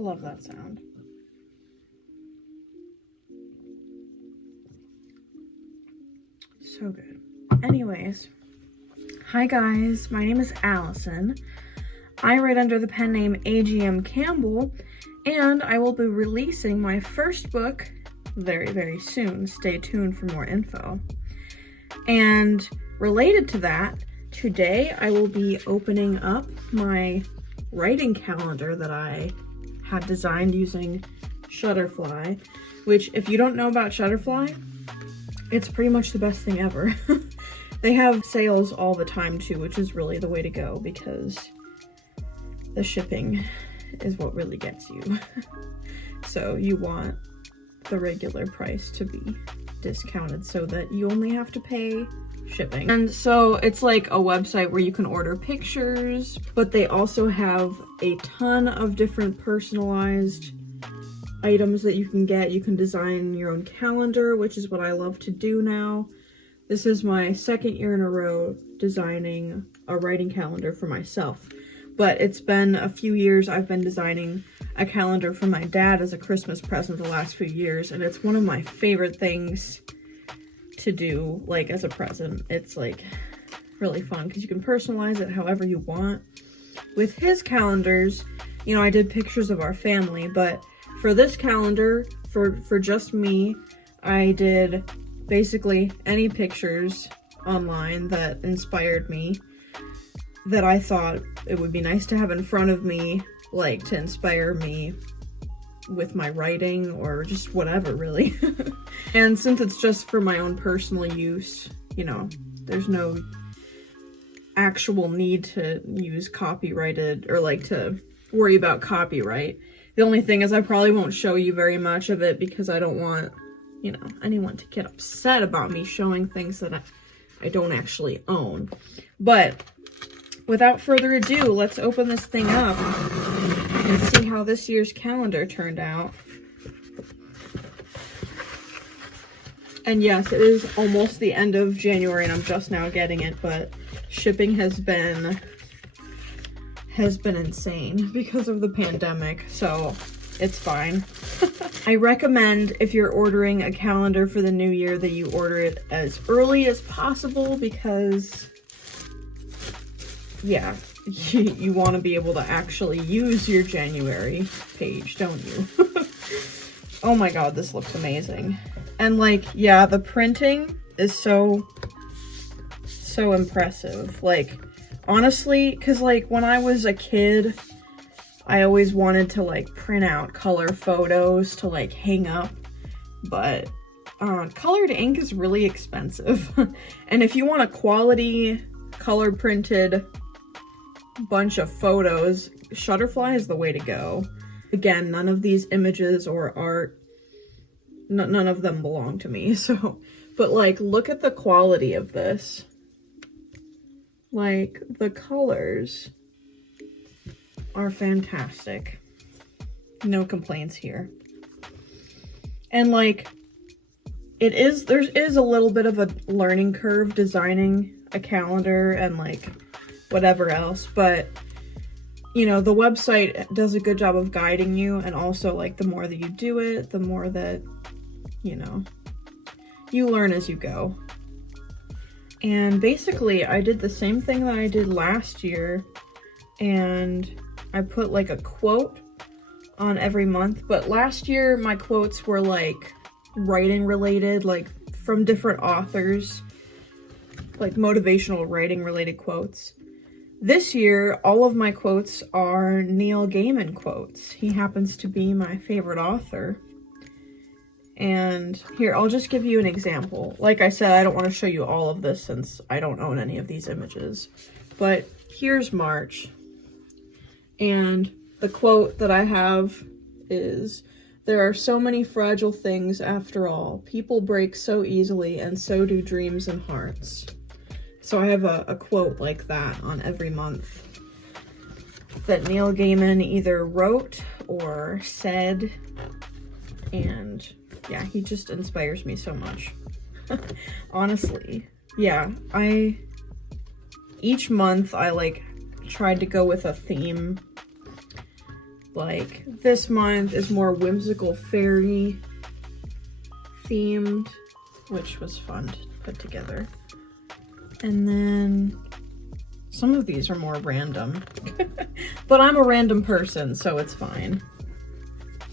I love that sound. So good. Anyways, hi guys, my name is Allison. I write under the pen name A.G.M. Campbell, and I will be releasing my first book very, very soon. Stay tuned for more info. And related to that, today I will be opening up my writing calendar that I had designed using Shutterfly, which, if you don't know about Shutterfly, it's pretty much the best thing ever. They have sales all the time too, which is really the way to go because the shipping is what really gets you. So you want the regular price to be discounted so that you only have to pay shipping. And so it's like a website where you can order pictures, but they also have a ton of different personalized items that you can get. You can design your own calendar, which is what I love to do now. This is my second year in a row designing a writing calendar for myself. But it's been a few years I've been designing a calendar for my dad as a Christmas present the last few years, and it's one of my favorite things to do, like, as a present. It's like really fun because you can personalize it however you want. With his calendars, you know, I did pictures of our family, but for this calendar, for just me, I did basically any pictures online that inspired me, that I thought it would be nice to have in front of me, like to inspire me with my writing or just whatever, really. And since it's just for my own personal use, you know, there's no actual need to use copyrighted or like to worry about copyright. The only thing is I probably won't show you very much of it because I don't want, you know, anyone to get upset about me showing things that I don't actually own. But without further ado, let's open this thing up and see how this year's calendar turned out. And yes, it is almost the end of January and I'm just now getting it, but shipping has been insane because of the pandemic, so it's fine. I recommend, if you're ordering a calendar for the new year, that you order it as early as possible because, yeah, you want to be able to actually use your January page, don't you? Oh my god, this looks amazing. And like, yeah, the printing is so impressive. Like, honestly, because like when I was a kid, I always wanted to like print out color photos to like hang up, but colored ink is really expensive. And if you want a quality color printed bunch of photos, Shutterfly is the way to go. Again, none of these images or art, none of them belong to me, so, but like, look at the quality of this. Like, the colors are fantastic. No complaints here. And like, there is a little bit of a learning curve designing a calendar and like whatever else, but you know, the website does a good job of guiding you, and also like the more that you do it, the more that, you know, you learn as you go. And basically I did the same thing that I did last year, and I put like a quote on every month, but last year my quotes were like writing related, like from different authors, like motivational writing related quotes. This year, all of my quotes are Neil Gaiman quotes. He happens to be my favorite author. And here, I'll just give you an example. Like I said, I don't want to show you all of this since I don't own any of these images. But here's March. And the quote that I have is, "There are so many fragile things after all. People break so easily, and so do dreams and hearts." So I have a quote like that on every month that Neil Gaiman either wrote or said, and yeah, he just inspires me so much. Honestly, yeah, each month I like tried to go with a theme Like this month is more whimsical fairy themed, which was fun to put together. And then some of these are more random, but I'm a random person, so it's fine.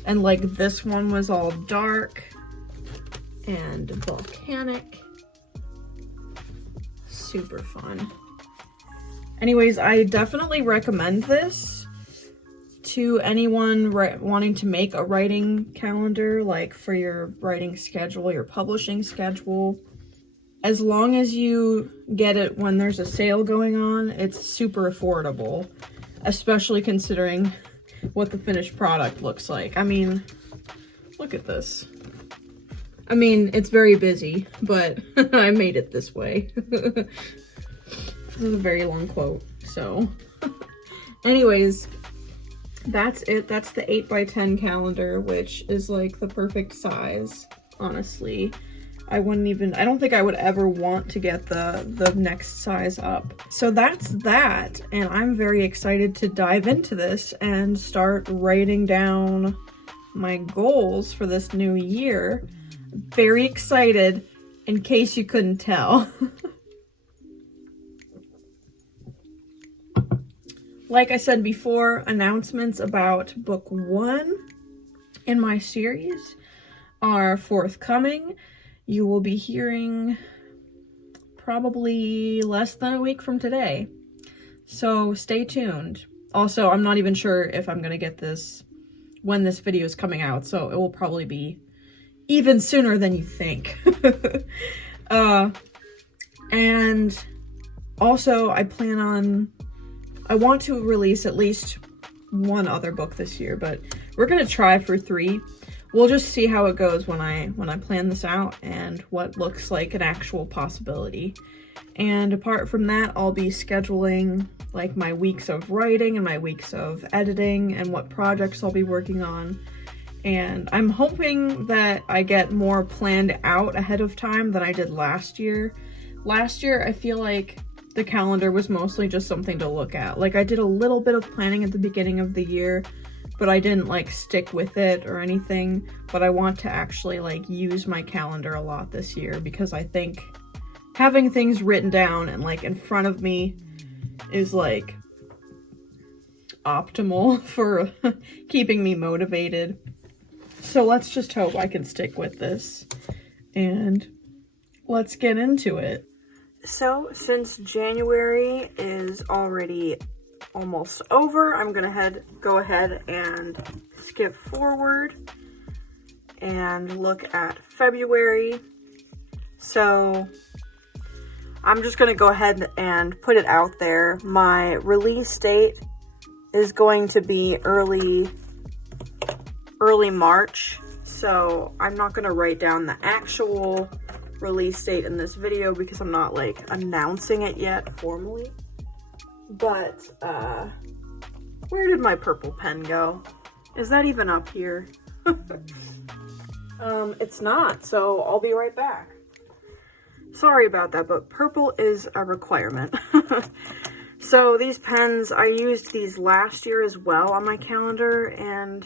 And like this one was all dark and volcanic. Super fun. Anyways, I definitely recommend this to anyone wanting to make a writing calendar, like for your writing schedule, your publishing schedule. As long as you get it when there's a sale going on, it's super affordable, especially considering what the finished product looks like. I mean, look at this. I mean, it's very busy, but I made it this way. This is a very long quote, so. Anyways, that's it. That's the 8x10 calendar, which is like the perfect size, honestly. I don't think I would ever want to get the next size up. So that's that, and I'm very excited to dive into this and start writing down my goals for this new year. Very excited, in case you couldn't tell. Like I said before, announcements about book 1 in my series are forthcoming. You will be hearing probably less than a week from today. So stay tuned. Also, I'm not even sure if I'm going to get this when this video is coming out, so it will probably be even sooner than you think. And also, I want to release at least one other book this year, but we're going to try for 3. We'll just see how it goes when I plan this out and what looks like an actual possibility. And apart from that, I'll be scheduling like my weeks of writing and my weeks of editing and what projects I'll be working on. And I'm hoping that I get more planned out ahead of time than I did last year. Last year, I feel like the calendar was mostly just something to look at. Like I did a little bit of planning at the beginning of the year, but I didn't like stick with it or anything. But I want to actually like use my calendar a lot this year, because I think having things written down and like in front of me is like optimal for keeping me motivated. So let's just hope I can stick with this, and let's get into it. So since January is already almost over, I'm gonna go ahead and skip forward and look at February. So I'm just gonna go ahead and put it out there. My release date is going to be early March, so I'm not gonna write down the actual release date in this video because I'm not like announcing it yet formally. But where did my purple pen go? Is that even up here? It's not, so I'll be right back. Sorry about that, but purple is a requirement. So these pens, I used these last year as well on my calendar, and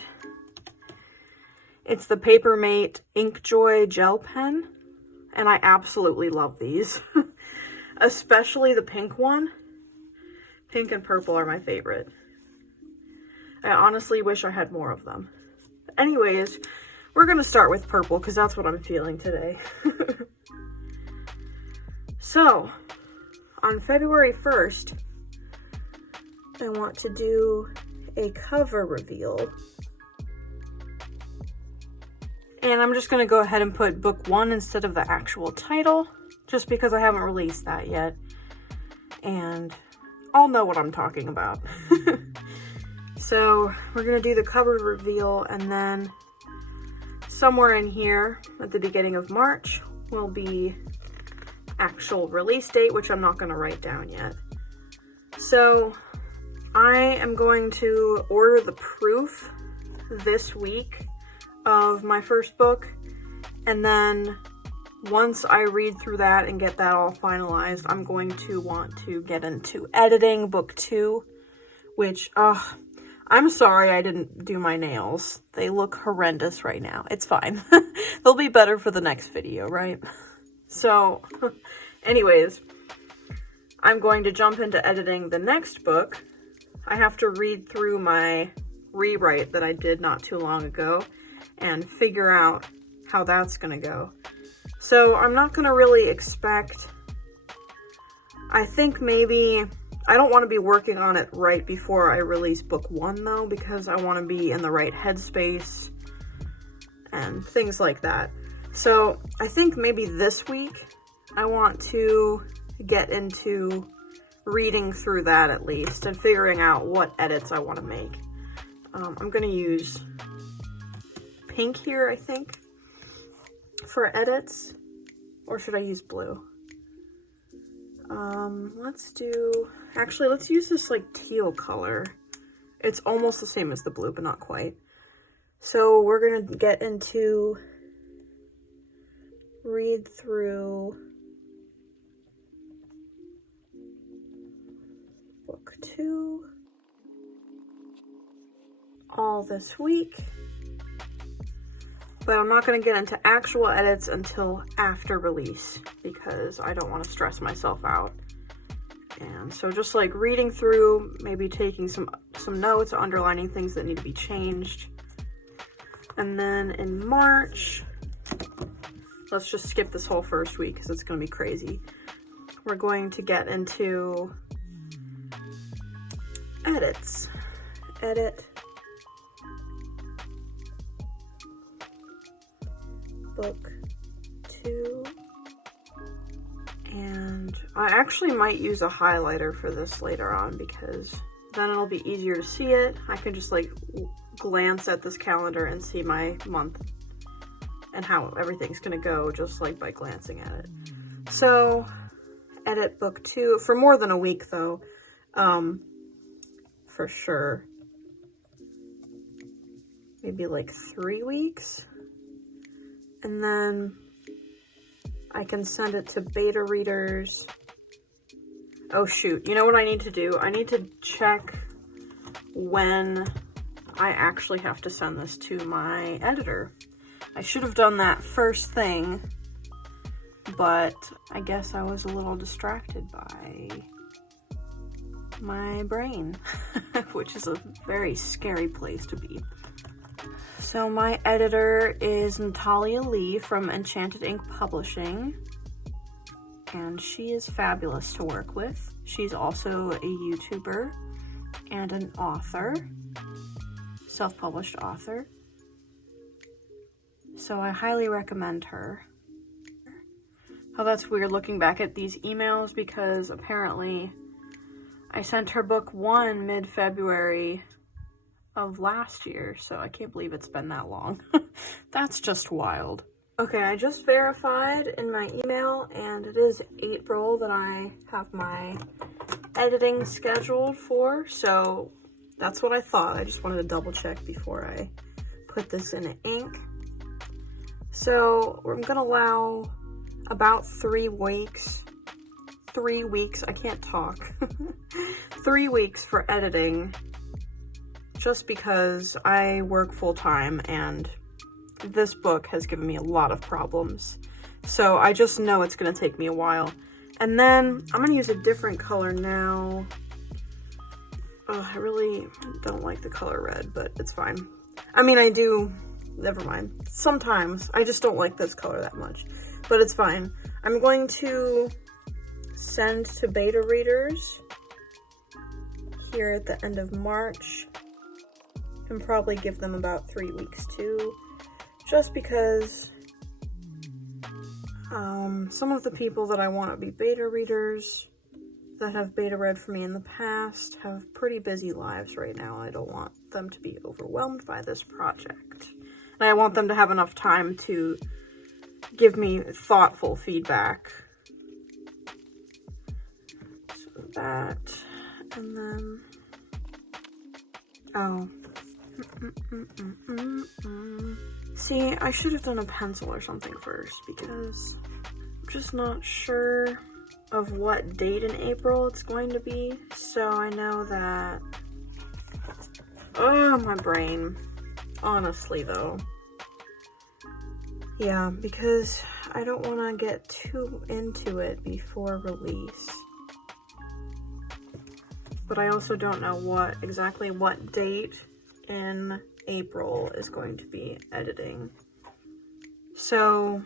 it's the Papermate Inkjoy gel pen, and I absolutely love these. Especially the pink one. Pink and purple are my favorite. I honestly wish I had more of them. But anyways, we're gonna start with purple because that's what I'm feeling today. So, on February 1st, I want to do a cover reveal. And I'm just going to go ahead and put book 1 instead of the actual title, just because I haven't released that yet. And I'll know what I'm talking about. So we're going to do the cover reveal, and then somewhere in here at the beginning of March will be actual release date, which I'm not going to write down yet. So I am going to order the proof this week of my first book, and then once I read through that and get that all finalized, I'm going to want to get into editing book 2, which I I'm sorry I didn't do my nails. They look horrendous right now. It's fine. They'll be better for the next video, right? So, anyways, I'm going to jump into editing the next book. I have to read through my rewrite that I did not too long ago and figure out how that's gonna go. So I'm not gonna really expect, I think maybe, I don't want to be working on it right before I release book 1 though, because I want to be in the right headspace and things like that. So I think maybe this week I want to get into reading through that at least and figuring out what edits I want to make. I'm going to use pink here, I think, for edits, or should I use blue? Let's use this like teal color. It's almost the same as the blue, but not quite. So we're going to get into read through book 2 all this week, but I'm not going to get into actual edits until after release because I don't want to stress myself out. And so just like reading through, maybe taking some notes, underlining things that need to be changed. And then in March, let's just skip this whole first week because it's going to be crazy. We're going to get into edits. Edit book 2. And I actually might use a highlighter for this later on because then it'll be easier to see it. I can just like glance at this calendar and see my month and how everything's gonna go just like by glancing at it. So edit book 2 for more than a week though, for sure. Maybe like 3 weeks. And then I can send it to beta readers. Oh shoot, you know what I need to do? I need to check when I actually have to send this to my editor. I should have done that first thing, but I guess I was a little distracted by my brain, which is a very scary place to be. So my editor is Natalia Lee from Enchanted Ink Publishing, and she is fabulous to work with. She's also a YouTuber and an author, self-published author. So I highly recommend her. Oh, that's weird looking back at these emails because apparently I sent her book 1 mid-February of last year, so I can't believe it's been that long. That's just wild. Okay, I just verified in my email, and it is April that I have my editing scheduled for, so that's what I thought. I just wanted to double check before I put this in ink. So I'm gonna allow about 3 weeks. 3 weeks, I can't talk. 3 weeks for editing, just because I work full-time and this book has given me a lot of problems. So I just know it's gonna take me a while. And then I'm gonna use a different color now. Oh, I really don't like the color red, but it's fine. I mean, I do, never mind. Sometimes, I just don't like this color that much, but it's fine. I'm going to send to beta readers here at the end of March. And probably give them about 3 weeks too, just because some of the people that I want to be beta readers that have beta read for me in the past have pretty busy lives right now. I don't want them to be overwhelmed by this project, and I want them to have enough time to give me thoughtful feedback. So that, and then see, I should have done a pencil or something first because I'm just not sure of what date in April it's going to be. So I know that Oh, my brain. Honestly, though. Yeah, because I don't want to get too into it before release. But I also don't know exactly what date in April is going to be editing. So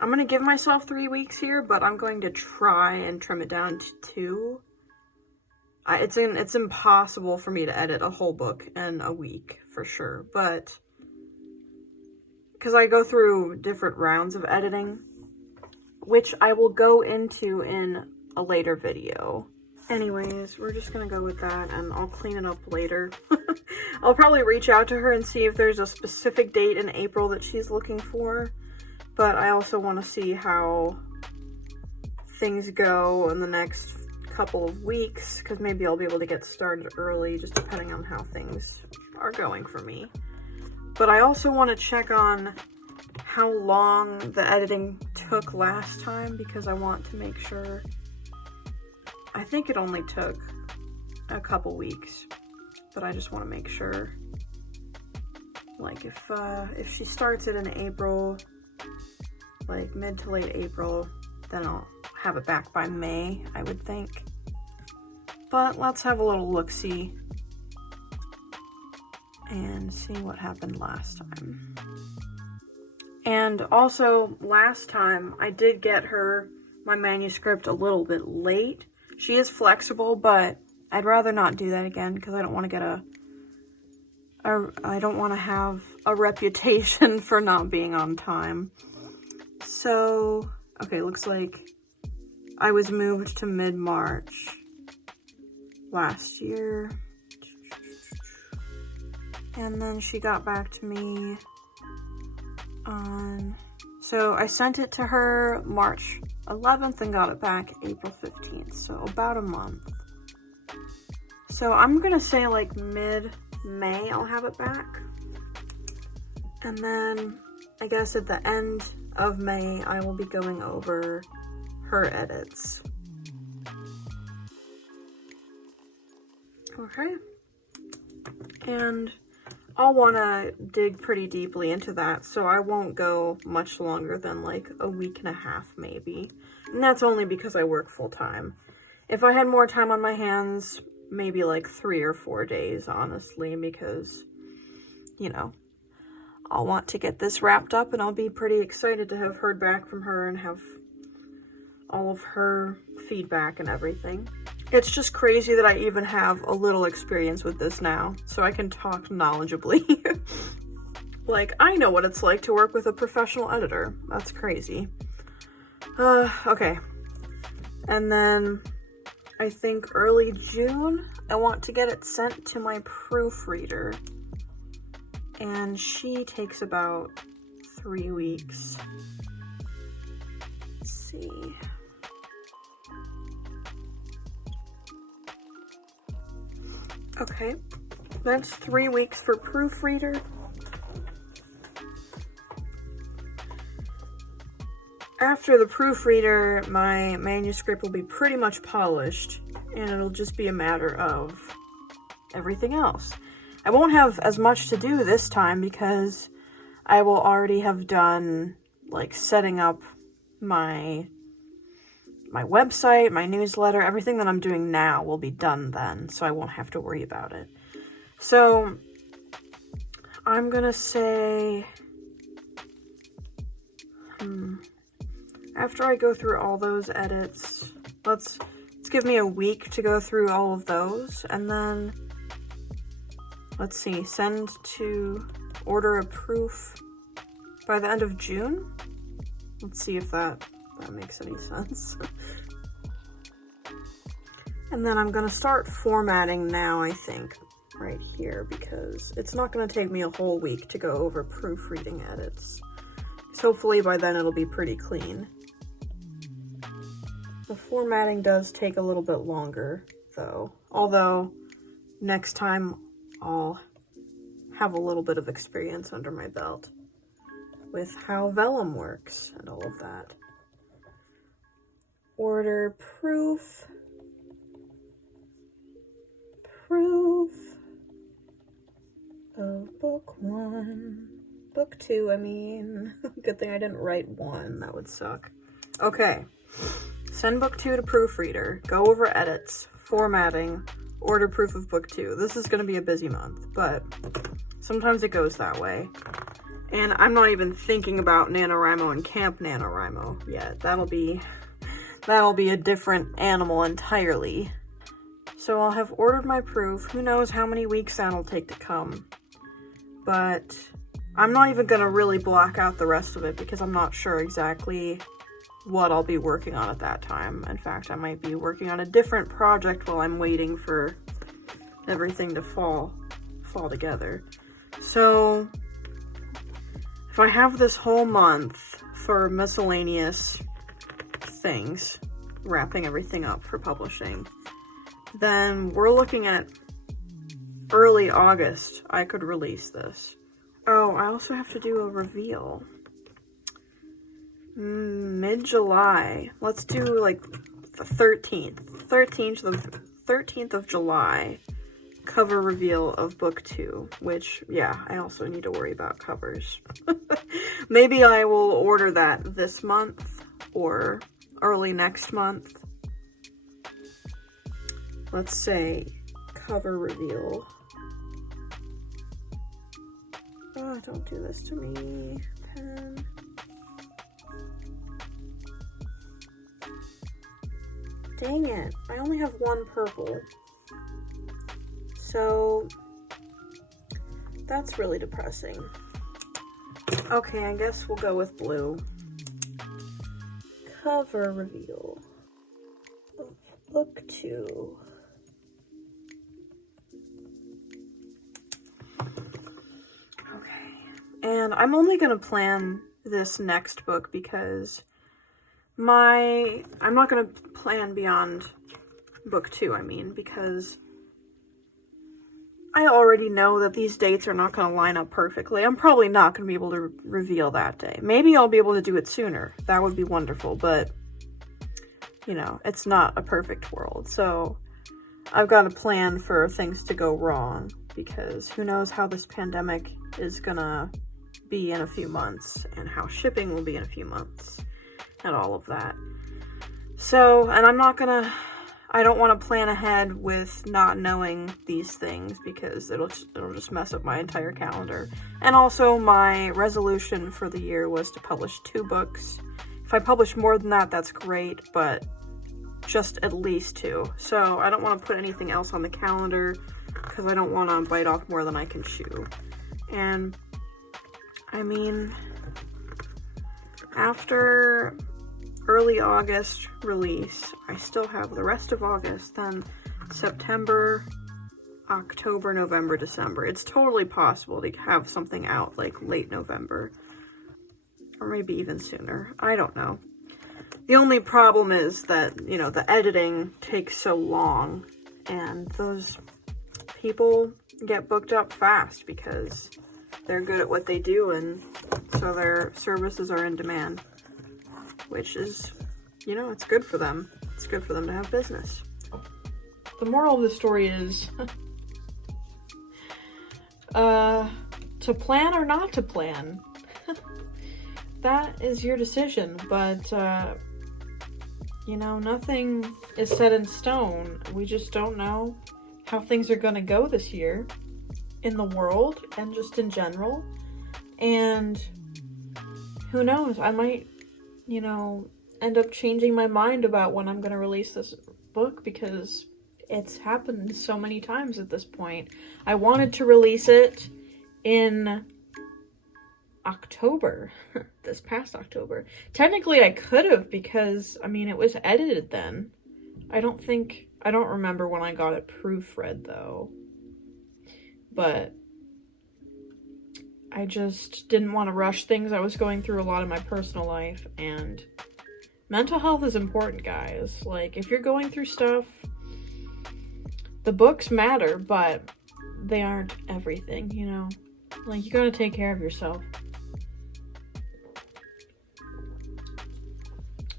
I'm going to give myself 3 weeks here, but I'm going to try and trim it down to 2. It's impossible for me to edit a whole book in a week, for sure. But because I go through different rounds of editing, which I will go into in a later video. Anyways, we're just gonna go with that, and I'll clean it up later. I'll probably reach out to her and see if there's a specific date in April that she's looking for, but I also want to see how things go in the next couple of weeks, because maybe I'll be able to get started early, just depending on how things are going for me. But I also want to check on how long the editing took last time, because I want to make sure. I think it only took a couple weeks, but I just want to make sure. Like if she starts it in April, like mid to late April, then I'll have it back by May, I would think. But let's have a little look-see and see what happened last time. And also, last time I did get her my manuscript a little bit late. She is flexible, but I'd rather not do that again because I don't want to get I don't want to have a reputation for not being on time. So, okay, looks like I was moved to mid-March last year. And then she got back to me on, so I sent it to her March 11th and got it back April 15th, so about a month. So I'm gonna say like mid-May I'll have it back. And then I guess at the end of May I will be going over her edits. Okay. And I'll want to dig pretty deeply into that, so I won't go much longer than like a week and a half maybe. And that's only because I work full time. If I had more time on my hands, maybe like 3 or 4 days, honestly, because, you know, I'll want to get this wrapped up, and I'll be pretty excited to have heard back from her and have all of her feedback and everything. It's just crazy that I even have a little experience with this now, so I can talk knowledgeably. Like, I know what it's like to work with a professional editor. That's crazy. Okay. And then, I think early June, I want to get it sent to my proofreader. And she takes about 3 weeks. Let's see. Okay, that's 3 weeks for proofreader. After the proofreader, my manuscript will be pretty much polished, and it'll just be a matter of everything else. I won't have as much to do this time because I will already have done, like, setting up my website, my newsletter, everything that I'm doing now will be done then, so I won't have to worry about it. So, I'm gonna say, after I go through all those edits, let's give me a week to go through all of those, and then, let's see, send to order a proof by the end of June? Let's see if that makes any sense. And then I'm gonna start formatting now, I think, right here, because it's not gonna take me a whole week to go over proofreading edits. So hopefully by then it'll be pretty clean. The formatting does take a little bit longer, though. Although, next time I'll have a little bit of experience under my belt with how vellum works and all of that. Order proof. 1. Book 2, I mean. Good thing I didn't write 1. That would suck. Okay. Send book 2 to proofreader. Go over edits, formatting, order proof of book 2. This is going to be a busy month, but sometimes it goes that way. And I'm not even thinking about Nanowrimo and Camp Nanowrimo yet. That'll be a different animal entirely. So I'll have ordered my proof. Who knows how many weeks that'll take to come. But I'm not even going to really block out the rest of it because I'm not sure exactly what I'll be working on at that time. In fact, I might be working on a different project while I'm waiting for everything to fall together. So if I have this whole month for miscellaneous things, wrapping everything up for publishing, then we're looking at early August. I could release this. Oh, I also have to do a reveal. Mid-July. Let's do like the 13th. 13th of July. Cover reveal of book 2. Which, yeah, I also need to worry about covers. Maybe I will order that this month or early next month. Let's say cover reveal. Oh, don't do this to me. Pen. Dang it. I only have 1 purple. So that's really depressing. Okay, I guess we'll go with blue. Cover reveal. Book 2. And I'm only going to plan this next book because I'm not going to plan beyond book 2, I mean, because I already know that these dates are not going to line up perfectly. I'm probably not going to be able to reveal that day. Maybe I'll be able to do it sooner. That would be wonderful, but, you know, it's not a perfect world. So I've got to plan for things to go wrong because who knows how this pandemic is going to be in a few months and how shipping will be in a few months and all of that. So, and I don't want to plan ahead with not knowing these things because it'll just mess up my entire calendar. And also my resolution for the year was to publish 2 books. If I publish more than that, that's great, but just at least 2. So I don't want to put anything else on the calendar because I don't want to bite off more than I can chew. And I mean, after early August release, I still have the rest of August, then September, October, November, December. It's totally possible to have something out like late November, or maybe even sooner. I don't know. The only problem is that, you know, the editing takes so long, and those people get booked up fast because they're good at what they do, and so their services are in demand, which is, you know, it's good for them. It's good for them to have business. The moral of the story is to plan or not to plan. That is your decision, but you know, nothing is set in stone. We just don't know how things are gonna go this year in the world and just in general, and who knows, I might, you know, end up changing my mind about when I'm going to release this book because it's happened so many times at this point. I wanted to release it in October, this past October. Technically I could have because, I mean, it was edited then. I don't remember when I got it proofread though. But I just didn't want to rush things. I was going through a lot of my personal life, and mental health is important, guys. Like, if you're going through stuff, the books matter, but they aren't everything, you know? Like, you gotta take care of yourself.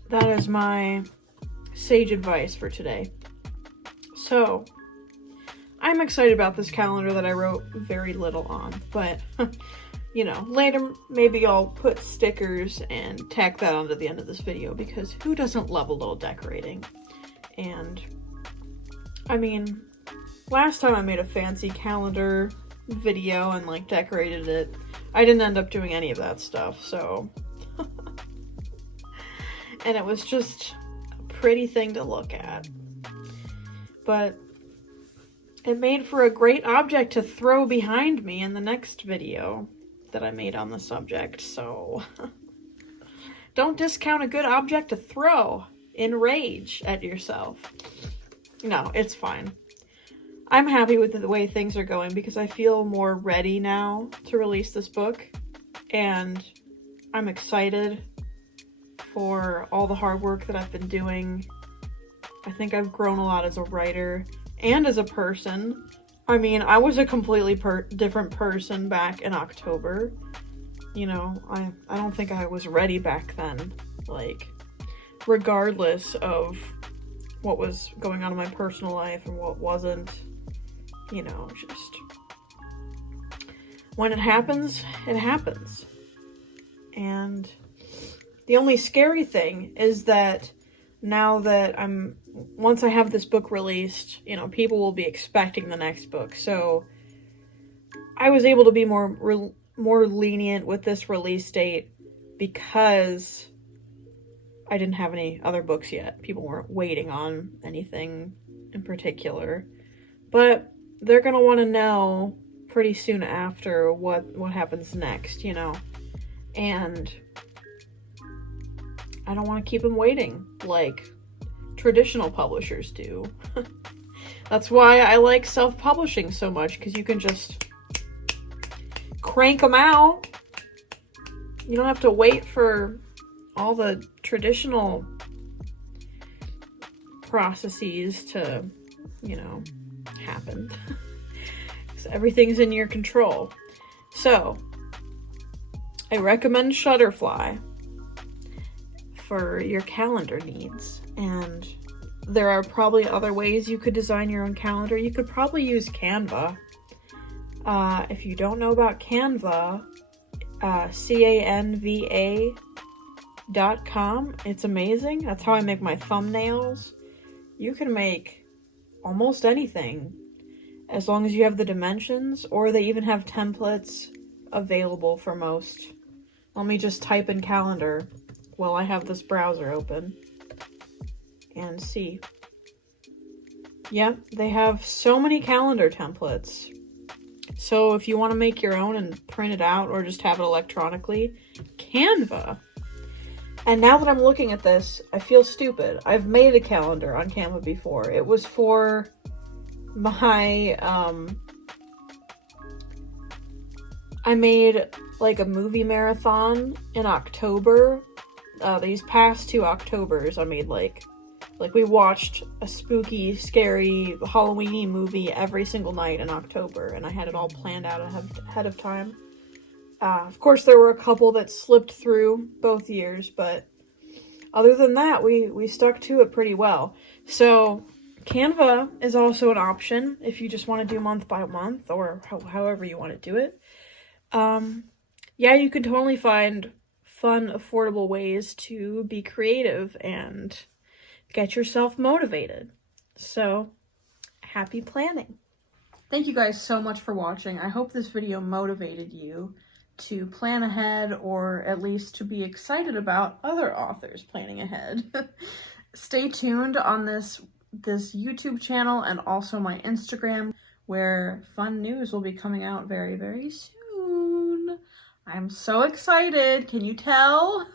That is my sage advice for today. So, I'm excited about this calendar that I wrote very little on, but you know, later maybe I'll put stickers and tack that onto the end of this video, because who doesn't love a little decorating? And I mean, last time I made a fancy calendar video and like decorated it, I didn't end up doing any of that stuff, so and it was just a pretty thing to look at. But it made for a great object to throw behind me in the next video that I made on the subject, so don't discount a good object to throw in rage at yourself. No, it's fine. I'm happy with the way things are going because I feel more ready now to release this book, and I'm excited for all the hard work that I've been doing. I think I've grown a lot as a writer and as a person. I mean, I was a completely different person back in October. You know, I don't think I was ready back then. Like, regardless of what was going on in my personal life and what wasn't, you know, just when it happens, it happens. And the only scary thing is that now that once I have this book released, you know, people will be expecting the next book. So I was able to be more lenient with this release date because I didn't have any other books yet. People weren't waiting on anything in particular. But they're going to want to know pretty soon after what happens next, you know. And I don't want to keep them waiting like traditional publishers do. That's why I like self-publishing so much, because you can just crank them out. You don't have to wait for all the traditional processes to, you know, happen. Because everything's in your control. So, I recommend Shutterfly for your calendar needs, and there are probably other ways you could design your own calendar. You could probably use Canva. If you don't know about Canva, canva.com. It's amazing. That's how I make my thumbnails. You can make almost anything as long as you have the dimensions, or they even have templates available for most. Let me just type in calendar while I have this browser open and see. Yep, they have so many calendar templates. So if you want to make your own and print it out or just have it electronically, Canva. And now that I'm looking at this, I feel stupid. I've made a calendar on Canva before. It was for my, I made like a movie marathon in October. These past 2 Octobers, I made like we watched a spooky, scary, Halloween-y movie every single night in October, and I had it all planned out ahead of time. Of course, there were a couple that slipped through both years, but other than that, we stuck to it pretty well. So Canva is also an option if you just want to do month by month, or however you want to do it. Yeah, you can totally find fun, affordable ways to be creative and get yourself motivated. So, happy planning. Thank you guys so much for watching. I hope this video motivated you to plan ahead, or at least to be excited about other authors planning ahead. Stay tuned on this YouTube channel and also my Instagram, where fun news will be coming out very, very soon. I'm so excited. Can you tell?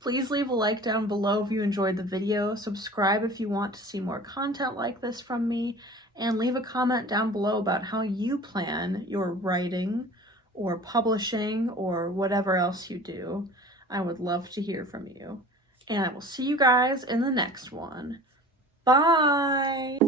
Please leave a like down below if you enjoyed the video. Subscribe if you want to see more content like this from me. And leave a comment down below about how you plan your writing or publishing or whatever else you do. I would love to hear from you. And I will see you guys in the next one. Bye!